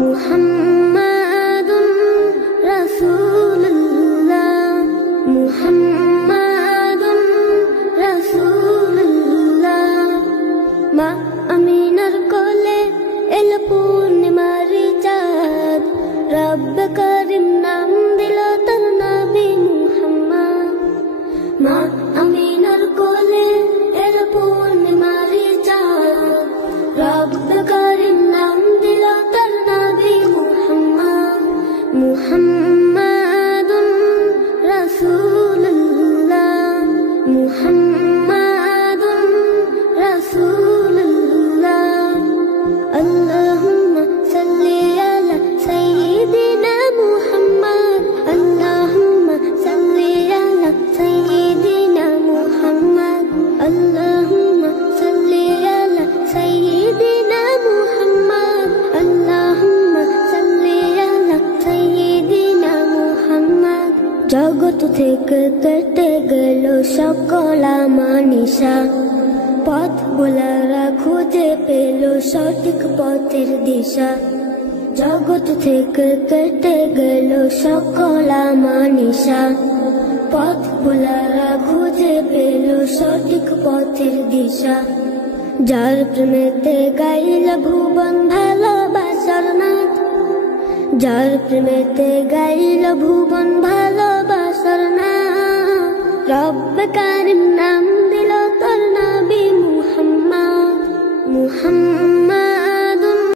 মুহাম্মাদুর রাসূলুল্লাহ মুহাম্মাদুর রাসূলুল্লাহ। মা আমিনার কোলে এল পূর্ণিমার চাঁদ, রব্ব করিম নাম দিল তার নবী মুহাম্মদ। মা আমিনার কোলে এল পূর্ণিমার চাঁদ, রব্ব করিম নাম দিল তার নবী মুহাম্মদ। মুহাম্মাদুর রাসূলুল্লাহ মুহাম্মাদুর রাসূলুল্লাহ। আল্লাহুম্মা সাল্লি আলা সাইয়্যিদিনা মুহাম্মদ, আল্লাহুম্মা সাল্লি আলা সাইয়্যিদিনা মুহাম্মদ, আল্লাহুম্মা সাল্লি আলা সাইয়্যিদিনা মুহাম্মদ, আল্লাহুম্মা সাল্লি আলা সাইয়্যিদিনা মুহাম্মদ। জগৎ থেকে কেটে গেল সকল আমানিশা, পথ ভোলারা খুঁজে পেল সঠিক পথের দিশা। জগৎ থেকে কেটে গেল সকল আমানিশা, পথ ভোলারা খুঁজে পেল সঠিক পথের দিশা। যার প্রেমেতে গাইল ভুবন ভালোবাসার নাচ, যার প্রেমেতে গাইল ভুবন ভালোবাসার নাচ, রব্বে কারিম নাম দিল তার নবী মুহাম্মদ। মুহাম্মদ